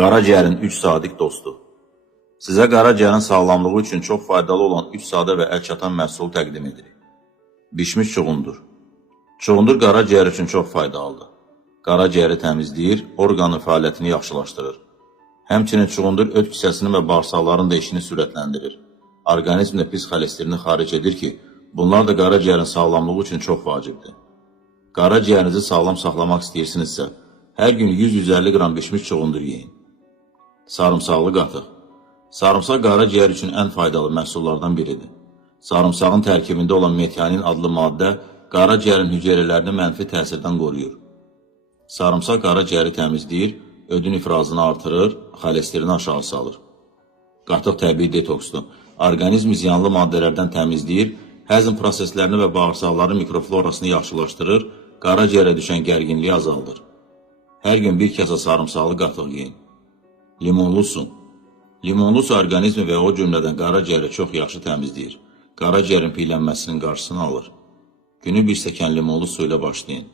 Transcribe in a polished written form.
Qaraciyərin 3 sadiq dostu. Sizə qaraciyərin sağlamlığı üçün çox faydalı olan 3 sadə və əlçatan məhsul təqdim edirik. Bişmiş çuğundur. Çuğundur qaraciyər üçün çox faydalıdır. Qaraciyəri təmizləyir, orqanın fəaliyyətini yaxşılaşdırır. Həmçinin çuğundur öd kisəsinin və bağırsaqların da işini sürətləndirir. Orqanizmdə pis xolesterini xaric edir ki, bunlar da qaraciyərin sağlamlığı üçün çox vacibdir. Qaraciyərinizi sağlam saxlamaq istəyirsinizsə, hər gün 100-150 qram bişmiş çuğundur yeyin. Sarımsaqlı qatıq. Sarımsaq qaraciyər üçün ən faydalı məhsullardan biridir. Sarımsağın tərkibində olan metianin adlı maddə qaraciyərin hüceyrələrini mənfi təsirdən qoruyur. Sarımsaq qaraciyəri təmizləyir, ödün ifrazını artırır, xolesterini aşağı salır. Qatıq təbii detoksdur. Orqanizmi ziyanlı maddələrdən təmizləyir, həzm proseslərini və bağırsaqların mikroflorasını yaxşılaşdırır, qaraciyərə düşən gərginliyi azaldır. Hər gün bir kasa sarımsaqlı qatıq yeyin. Limonlu su. Limonlu su orqanizmi və o cümlədən qaraciyəri çox yaxşı təmizləyir. Qaraciyərin piylənməsinin qarşısını alır. Günü bir stəkan limonlu su ilə başlayın.